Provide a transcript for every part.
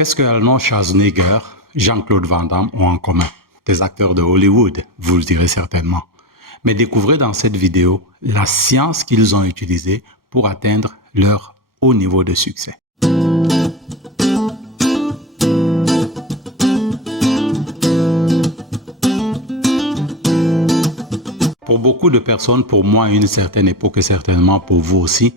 Qu'est-ce que Arnold Schwarzenegger, Jean-Claude Van Damme ont en commun? Des acteurs de Hollywood, vous le direz certainement. Mais découvrez dans cette vidéo la science qu'ils ont utilisée pour atteindre leur haut niveau de succès. Pour beaucoup de personnes, pour moi à une certaine époque et certainement pour vous aussi,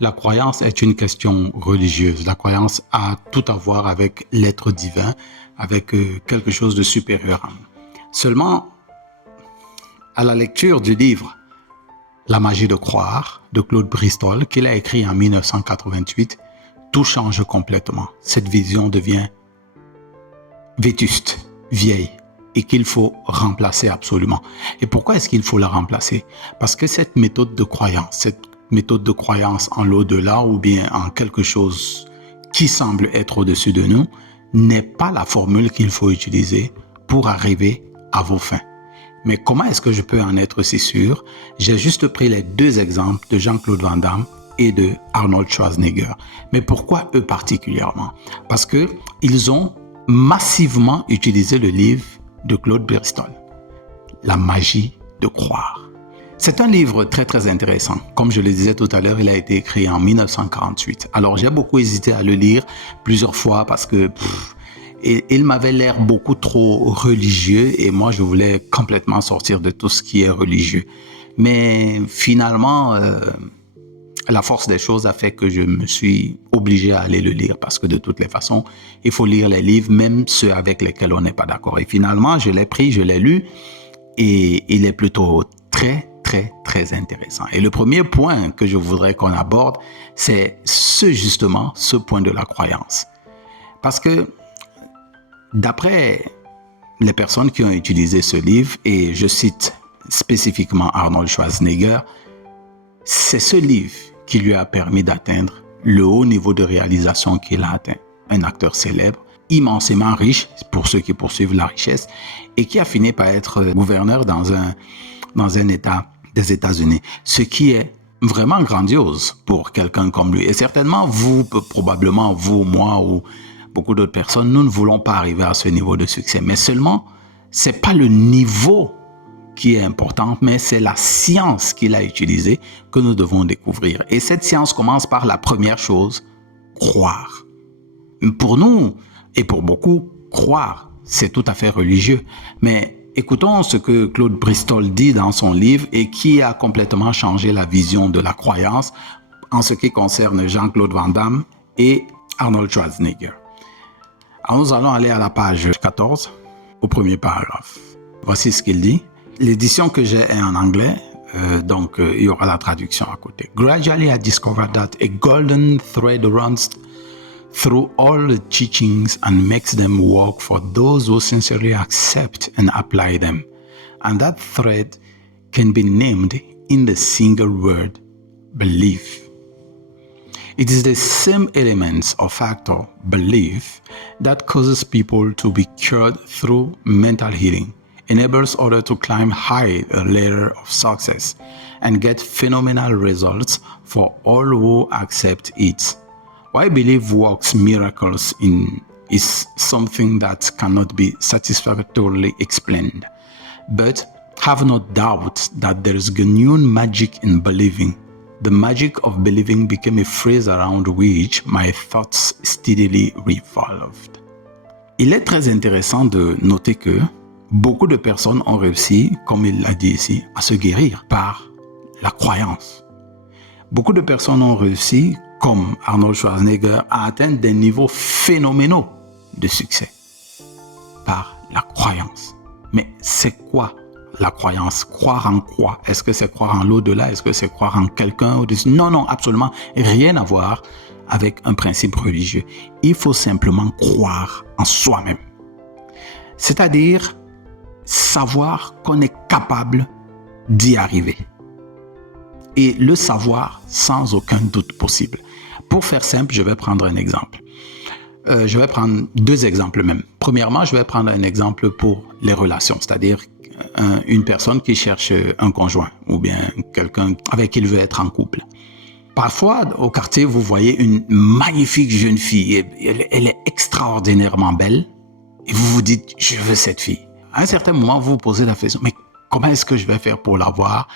la croyance est une question religieuse. La croyance a tout à voir avec l'être divin, avec quelque chose de supérieur à nous. Seulement, à la lecture du livre La magie de croire de Claude Bristol, qu'il a écrit en 1988, tout change complètement. Cette vision devient vétuste, vieille, et qu'il faut remplacer absolument. Et pourquoi est-ce qu'il faut la remplacer? Parce que cette méthode de croyance en l'au-delà ou bien en quelque chose qui semble être au-dessus de nous, n'est pas la formule qu'il faut utiliser pour arriver à vos fins. Mais comment est-ce que je peux en être si sûr? J'ai juste pris les deux exemples de Jean-Claude Van Damme et de Arnold Schwarzenegger. Mais pourquoi eux particulièrement? Parce que ils ont massivement utilisé le livre de Claude Bristol, La magie de croire. C'est un livre très très intéressant. Comme je le disais tout à l'heure, il a été écrit en 1948. Alors j'ai beaucoup hésité à le lire plusieurs fois parce que il m'avait l'air beaucoup trop religieux et moi je voulais complètement sortir de tout ce qui est religieux. Mais finalement, la force des choses a fait que je me suis obligé à aller le lire parce que de toutes les façons, il faut lire les livres, même ceux avec lesquels on n'est pas d'accord. Et finalement, je l'ai pris, je l'ai lu et il est plutôt très intéressant. Et le premier point que je voudrais qu'on aborde, c'est ce point de la croyance. Parce que d'après les personnes qui ont utilisé ce livre, et je cite spécifiquement Arnold Schwarzenegger, c'est ce livre qui lui a permis d'atteindre le haut niveau de réalisation qu'il a atteint. Un acteur célèbre, immensément riche, pour ceux qui poursuivent la richesse, et qui a fini par être gouverneur dans un État des États-Unis. Ce qui est vraiment grandiose pour quelqu'un comme lui. Et certainement, vous, probablement vous, moi ou beaucoup d'autres personnes, nous ne voulons pas arriver à ce niveau de succès. Mais seulement, c'est pas le niveau qui est important, mais c'est la science qu'il a utilisée que nous devons découvrir. Et cette science commence par la première chose, croire. Pour nous, et pour beaucoup, croire, c'est tout à fait religieux. Mais écoutons ce que Claude Bristol dit dans son livre et qui a complètement changé la vision de la croyance en ce qui concerne Jean-Claude Van Damme et Arnold Schwarzenegger. Alors nous allons aller à la page 14, au premier paragraphe. Voici ce qu'il dit. L'édition que j'ai est en anglais, donc il y aura la traduction à côté. Gradually I discovered that a golden thread runs through all the teachings and makes them work for those who sincerely accept and apply them. And that thread can be named in the single word, belief. It is the same elements or factor, belief, that causes people to be cured through mental healing, enables others to climb high a ladder of success, and get phenomenal results for all who accept it. Why belief works miracles is something that cannot be satisfactorily explained. But have no doubt that there is genuine magic in believing. The magic of believing became a phrase around which my thoughts steadily revolved. Il est très intéressant de noter que beaucoup de personnes ont réussi, comme il l'a dit ici, à se guérir par la croyance. Beaucoup de personnes ont réussi, comme Arnold Schwarzenegger, à atteindre des niveaux phénoménaux de succès par la croyance. Mais c'est quoi la croyance? Croire en quoi? Est-ce que c'est croire en l'au-delà? Est-ce que c'est croire en quelqu'un? Non, absolument rien à voir avec un principe religieux. Il faut simplement croire en soi-même. C'est-à-dire savoir qu'on est capable d'y arriver. Et le savoir sans aucun doute possible. Pour faire simple, je vais prendre un exemple. Je vais prendre deux exemples même. Premièrement, je vais prendre un exemple pour les relations, c'est-à-dire une personne qui cherche un conjoint ou bien quelqu'un avec qui il veut être en couple. Parfois, au quartier, vous voyez une magnifique jeune fille. Elle est extraordinairement belle. Et vous vous dites, je veux cette fille. À un certain moment, vous vous posez la question, mais comment est-ce que je vais faire pour la voir?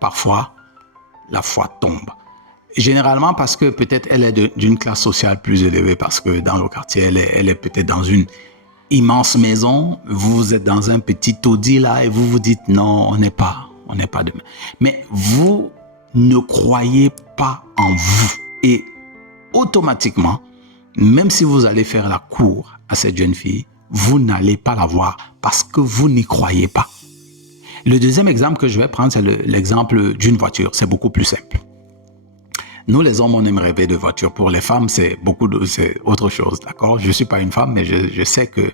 Parfois, la foi tombe. Généralement parce que peut-être elle est d'une classe sociale plus élevée, parce que dans le quartier, elle est peut-être dans une immense maison. Vous êtes dans un petit taudis là et vous vous dites, non, on n'est pas demain. Mais vous ne croyez pas en vous. Et automatiquement, même si vous allez faire la cour à cette jeune fille, vous n'allez pas la voir parce que vous n'y croyez pas. Le deuxième exemple que je vais prendre, c'est l'exemple d'une voiture. C'est beaucoup plus simple. Nous, les hommes, on aime rêver de voiture. Pour les femmes, c'est autre chose, d'accord? Je ne suis pas une femme, mais je sais qu'elles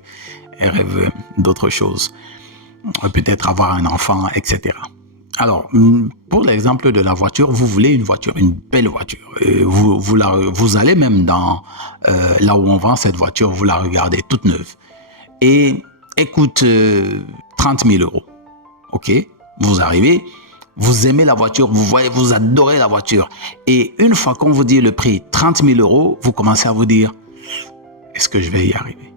rêvent d'autre chose. Peut-être avoir un enfant, etc. Alors, pour l'exemple de la voiture, vous voulez une voiture, une belle voiture. Vous allez même dans là où on vend cette voiture, vous la regardez toute neuve. Et elle coûte 30 000 euros. OK? Vous arrivez, vous aimez la voiture, vous adorez la voiture. Et une fois qu'on vous dit le prix 30 000 euros, vous commencez à vous dire, est-ce que je vais y arriver?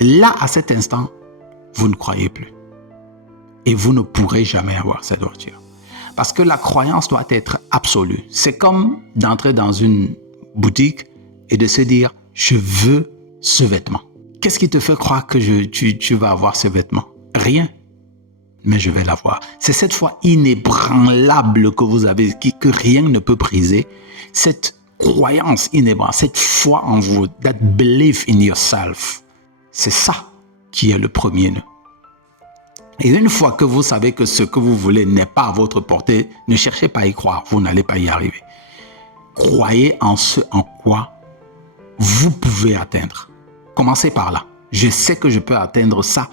Là, à cet instant, vous ne croyez plus. Et vous ne pourrez jamais avoir cette voiture. Parce que la croyance doit être absolue. C'est comme d'entrer dans une boutique et de se dire, je veux ce vêtement. Qu'est-ce qui te fait croire que tu vas avoir ce vêtement? Rien. Mais je vais l'avoir. C'est cette foi inébranlable que vous avez, que rien ne peut briser. Cette croyance inébranlable, cette foi en vous, that belief in yourself. C'est ça qui est le premier nœud. Et une fois que vous savez que ce que vous voulez n'est pas à votre portée, ne cherchez pas à y croire, vous n'allez pas y arriver. Croyez en ce en quoi vous pouvez atteindre. Commencez par là. Je sais que je peux atteindre ça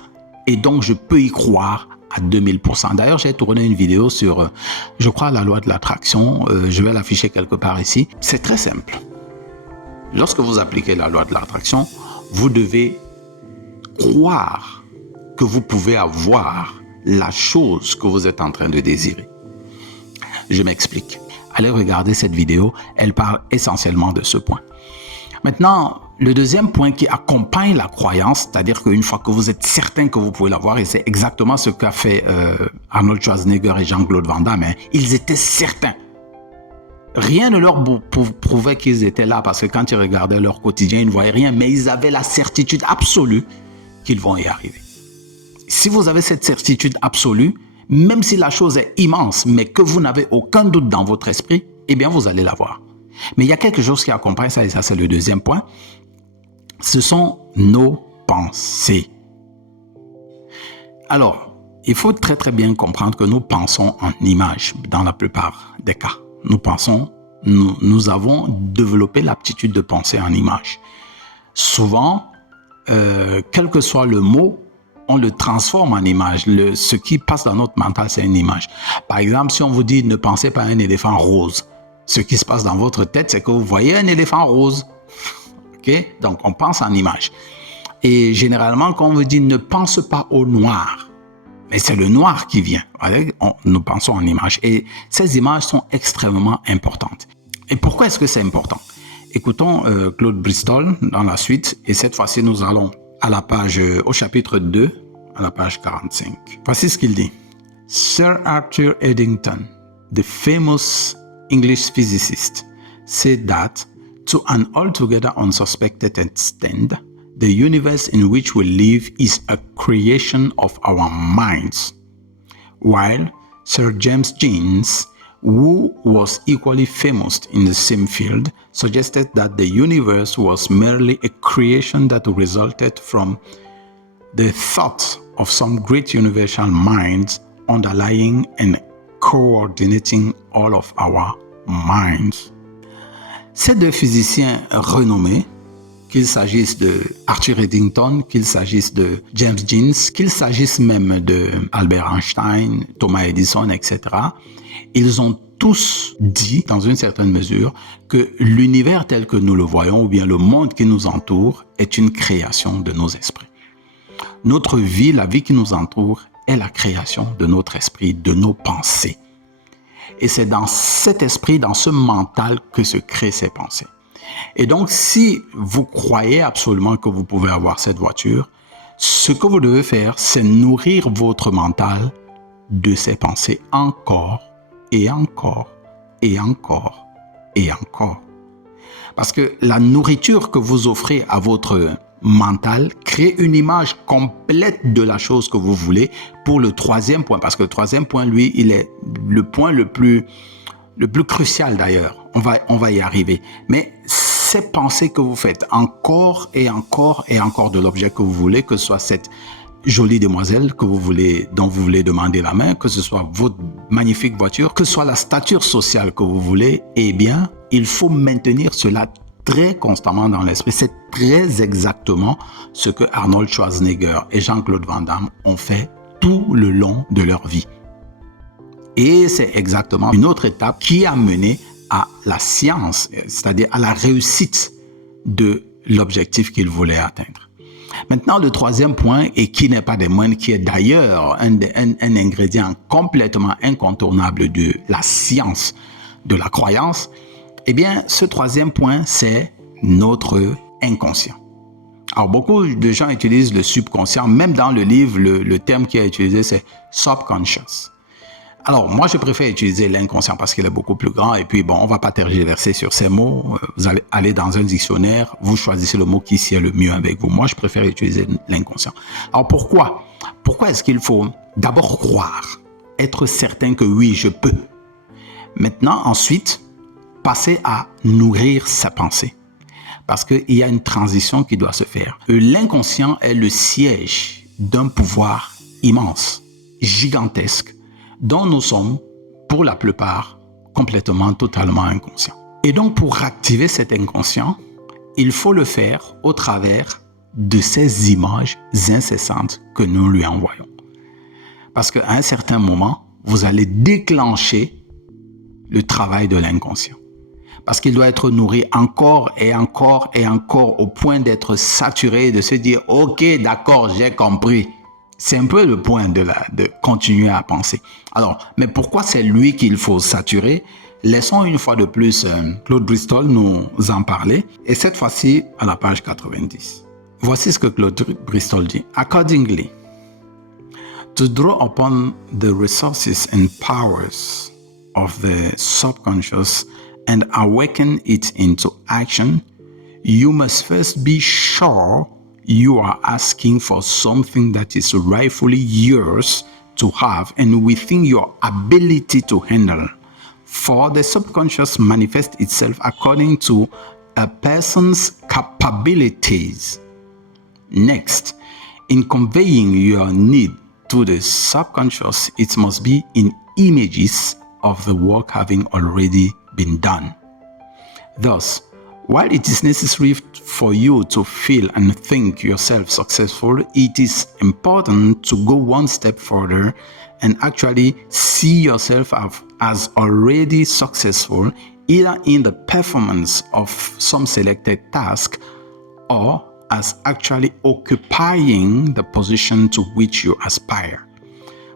et donc je peux y croire à 2000%. D'ailleurs, j'ai tourné une vidéo sur, je crois, la loi de l'attraction. Je vais l'afficher quelque part ici. C'est très simple. Lorsque vous appliquez la loi de l'attraction, vous devez croire que vous pouvez avoir la chose que vous êtes en train de désirer. Je m'explique. Allez regarder cette vidéo, elle parle essentiellement de ce point. Maintenant, le deuxième point qui accompagne la croyance, c'est-à-dire qu'une fois que vous êtes certain que vous pouvez l'avoir, et c'est exactement ce qu'a fait Arnold Schwarzenegger et Jean-Claude Van Damme, hein, ils étaient certains. Rien ne leur prouvait qu'ils étaient là, parce que quand ils regardaient leur quotidien, ils ne voyaient rien, mais ils avaient la certitude absolue qu'ils vont y arriver. Si vous avez cette certitude absolue, même si la chose est immense, mais que vous n'avez aucun doute dans votre esprit, eh bien, vous allez l'avoir. Mais il y a quelque chose qui accompagne ça, et ça, c'est le deuxième point. Ce sont nos pensées. Alors, il faut très très bien comprendre que nous pensons en images dans la plupart des cas. Nous avons développé l'aptitude de penser en images. Souvent, quel que soit le mot, on le transforme en image. Ce qui passe dans notre mental, c'est une image. Par exemple, si on vous dit ne pensez pas à un éléphant rose, ce qui se passe dans votre tête, c'est que vous voyez un éléphant rose. Okay? Donc, on pense en image. Et généralement, quand on vous dit ne pense pas au noir, mais c'est le noir qui vient. Nous pensons en image. Et ces images sont extrêmement importantes. Et pourquoi est-ce que c'est important? Écoutons Claude Bristol dans la suite. Et cette fois-ci, nous allons à la page, au chapitre 2, à la page 45. Voici ce qu'il dit. Sir Arthur Eddington, the famous English physicist, said that to an altogether unsuspected extent, the universe in which we live is a creation of our minds. While Sir James Jeans, who was equally famous in the same field, suggested that the universe was merely a creation that resulted from the thought of some great universal minds underlying and coordinating all of our minds. Ces deux physiciens renommés, qu'il s'agisse de Arthur Eddington, qu'il s'agisse de James Jeans, qu'il s'agisse même de Albert Einstein, Thomas Edison, etc., ils ont tous dit, dans une certaine mesure, que l'univers tel que nous le voyons, ou bien le monde qui nous entoure, est une création de nos esprits. Notre vie, la vie qui nous entoure, est la création de notre esprit, de nos pensées. Et c'est dans cet esprit, dans ce mental que se créent ces pensées. Et donc, si vous croyez absolument que vous pouvez avoir cette voiture, ce que vous devez faire, c'est nourrir votre mental de ces pensées encore et encore et encore et encore. Parce que la nourriture que vous offrez à votre mental crée une image complète de la chose que vous voulez pour le troisième point. Parce que le troisième point, lui, il est le point le plus crucial d'ailleurs. On va y arriver. Mais ces pensées que vous faites encore et encore et encore de l'objet que vous voulez, que ce soit cette jolie demoiselle dont vous voulez demander la main, que ce soit votre magnifique voiture, que ce soit la stature sociale que vous voulez, eh bien, il faut maintenir cela très constamment dans l'esprit. C'est très exactement ce que Arnold Schwarzenegger et Jean-Claude Van Damme ont fait tout le long de leur vie. Et c'est exactement une autre étape qui a mené à la science, c'est-à-dire à la réussite de l'objectif qu'ils voulaient atteindre. Maintenant, le troisième point, et qui n'est pas des moindres, qui est d'ailleurs un ingrédient complètement incontournable de la science de la croyance, eh bien, ce troisième point, c'est notre inconscient. Alors, beaucoup de gens utilisent le subconscient. Même dans le livre, le terme qui est utilisé, c'est subconscious. Alors, moi, je préfère utiliser l'inconscient parce qu'il est beaucoup plus grand. Et puis, bon, on ne va pas tergiverser sur ces mots. Vous allez aller dans un dictionnaire, vous choisissez le mot qui sied le mieux avec vous. Moi, je préfère utiliser l'inconscient. Alors, pourquoi? Pourquoi est-ce qu'il faut d'abord croire, être certain que oui, je peux? Maintenant, ensuite, passer à nourrir sa pensée. Parce qu'il y a une transition qui doit se faire. L'inconscient est le siège d'un pouvoir immense, gigantesque, dont nous sommes, pour la plupart, complètement, totalement inconscients. Et donc, pour activer cet inconscient, il faut le faire au travers de ces images incessantes que nous lui envoyons. Parce qu'à un certain moment, vous allez déclencher le travail de l'inconscient. Parce qu'il doit être nourri encore et encore et encore au point d'être saturé et de se dire « Ok, d'accord, j'ai compris ». C'est un peu le point de continuer à penser. Alors, mais pourquoi c'est lui qu'il faut saturer? Laissons une fois de plus Claude Bristol nous en parler. Et cette fois-ci, à la page 90. Voici ce que Claude Bristol dit. Accordingly, to draw upon the resources and powers of the subconscious and awaken it into action, you must first be sure you are asking for something that is rightfully yours to have and within your ability to handle. For the subconscious manifests itself according to a person's capabilities. Next, in conveying your need to the subconscious, it must be in images of the work having already been done. Thus, while it is necessary for you to feel and think yourself successful, it is important to go one step further and actually see yourself as already successful, either in the performance of some selected task or as actually occupying the position to which you aspire.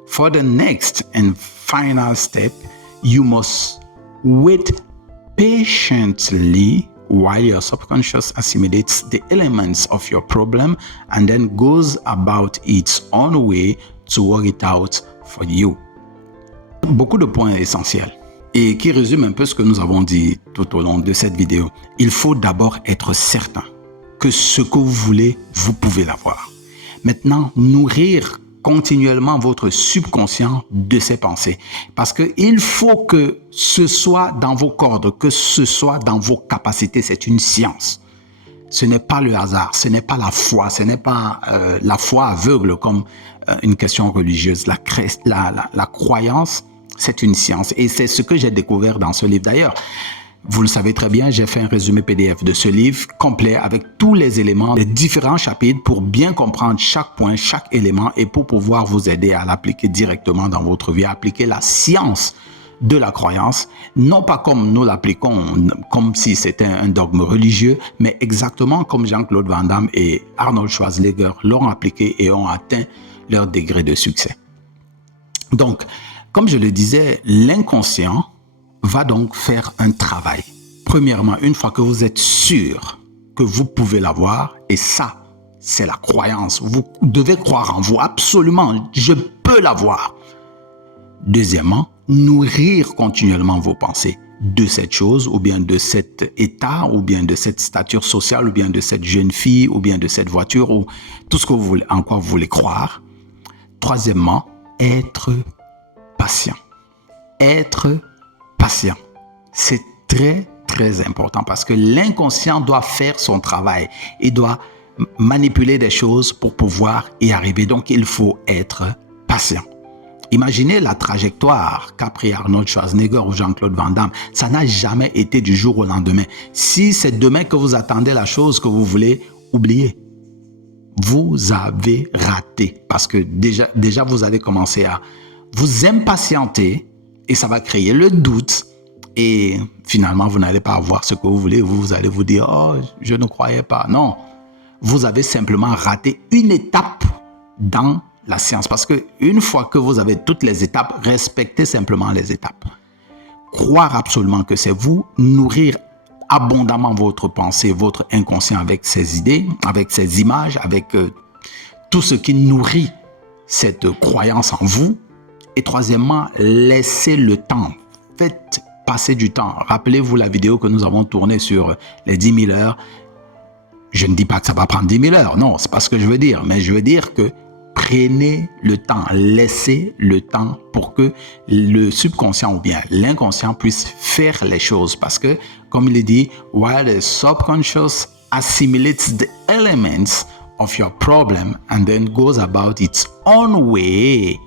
For the next and final step, you must wait patiently while your subconscious assimilates the elements of your problem and then goes about its own way to work it out for you. Beaucoup de points essentiels et qui résument un peu ce que nous avons dit tout au long de cette vidéo. Il faut d'abord être certain que ce que vous voulez, vous pouvez l'avoir. Maintenant, nourrir continuellement votre subconscient de ces pensées. Parce qu'il faut que ce soit dans vos cordes, que ce soit dans vos capacités. C'est une science. Ce n'est pas le hasard, ce n'est pas la foi, ce n'est pas la foi aveugle comme une question religieuse. La croyance, c'est une science. Et c'est ce que j'ai découvert dans ce livre. D'ailleurs, vous le savez très bien, j'ai fait un résumé PDF de ce livre complet avec tous les éléments des différents chapitres pour bien comprendre chaque point, chaque élément et pour pouvoir vous aider à l'appliquer directement dans votre vie, à appliquer la science de la croyance, non pas comme nous l'appliquons, comme si c'était un dogme religieux, mais exactement comme Jean-Claude Van Damme et Arnold Schwarzenegger l'ont appliqué et ont atteint leur degré de succès. Donc, Comme je le disais, l'inconscient va donc faire un travail. Premièrement, une fois que vous êtes sûr que vous pouvez l'avoir, et ça, c'est la croyance. Vous devez croire en vous, absolument, je peux l'avoir. Deuxièmement, nourrir continuellement vos pensées de cette chose, ou bien de cet état, ou bien de cette stature sociale, ou bien de cette jeune fille, ou bien de cette voiture, ou tout ce que vous voulez, en quoi vous voulez croire. Troisièmement, être patient. Être patient. C'est très, très important parce que l'inconscient doit faire son travail. Il doit manipuler des choses pour pouvoir y arriver. Donc, il faut être patient. Imaginez la trajectoire qu'a pris Arnold Schwarzenegger ou Jean-Claude Van Damme. Ça n'a jamais été du jour au lendemain. Si c'est demain que vous attendez la chose que vous voulez, oubliez. Vous avez raté parce que déjà vous allez commencer à vous impatienter et ça va créer le doute et finalement vous n'allez pas avoir ce que vous voulez. Vous allez vous dire « Oh, je ne croyais pas ». Non, vous avez simplement raté une étape dans la science parce qu'une fois que vous avez toutes les étapes, respectez simplement les étapes. Croire absolument que c'est vous, nourrir abondamment votre pensée, votre inconscient avec ses idées, avec ses images, avec tout ce qui nourrit cette croyance en vous. Et troisièmement, laissez le temps. Faites passer du temps. Rappelez-vous la vidéo que nous avons tournée sur les 10 000 heures. Je ne dis pas que ça va prendre 10 000 heures. Non, c'est pas ce que je veux dire. Mais je veux dire que prenez le temps, laissez le temps pour que le subconscient ou bien l'inconscient puisse faire les choses. Parce que, comme il est dit, while the subconscious assimilates the elements of your problem and then goes about its own way,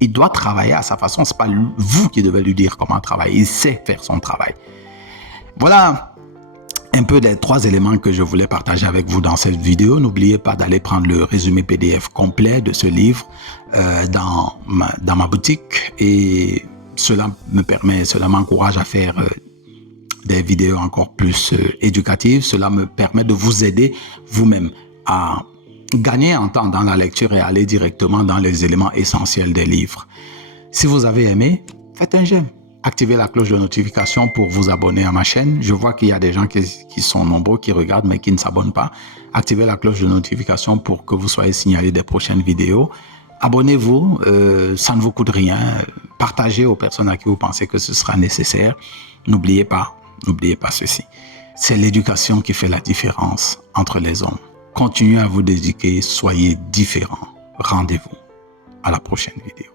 il doit travailler à sa façon. Ce n'est pas vous qui devez lui dire comment travailler. Il sait faire son travail. Voilà un peu des 3 éléments que je voulais partager avec vous dans cette vidéo. N'oubliez pas d'aller prendre le résumé PDF complet de ce livre dans ma boutique et cela m'encourage à faire des vidéos encore plus éducatives. Cela me permet de vous aider vous-même à gagner en temps dans la lecture et aller directement dans les éléments essentiels des livres. Si vous avez aimé, faites un j'aime. Activez la cloche de notification pour vous abonner à ma chaîne. Je vois qu'il y a des gens qui sont nombreux, qui regardent mais qui ne s'abonnent pas. Activez la cloche de notification pour que vous soyez signalé des prochaines vidéos. Abonnez-vous, ça ne vous coûte rien. Partagez aux personnes à qui vous pensez que ce sera nécessaire. N'oubliez pas ceci. C'est l'éducation qui fait la différence entre les hommes. Continuez à vous éduquer, soyez différents. Rendez-vous à la prochaine vidéo.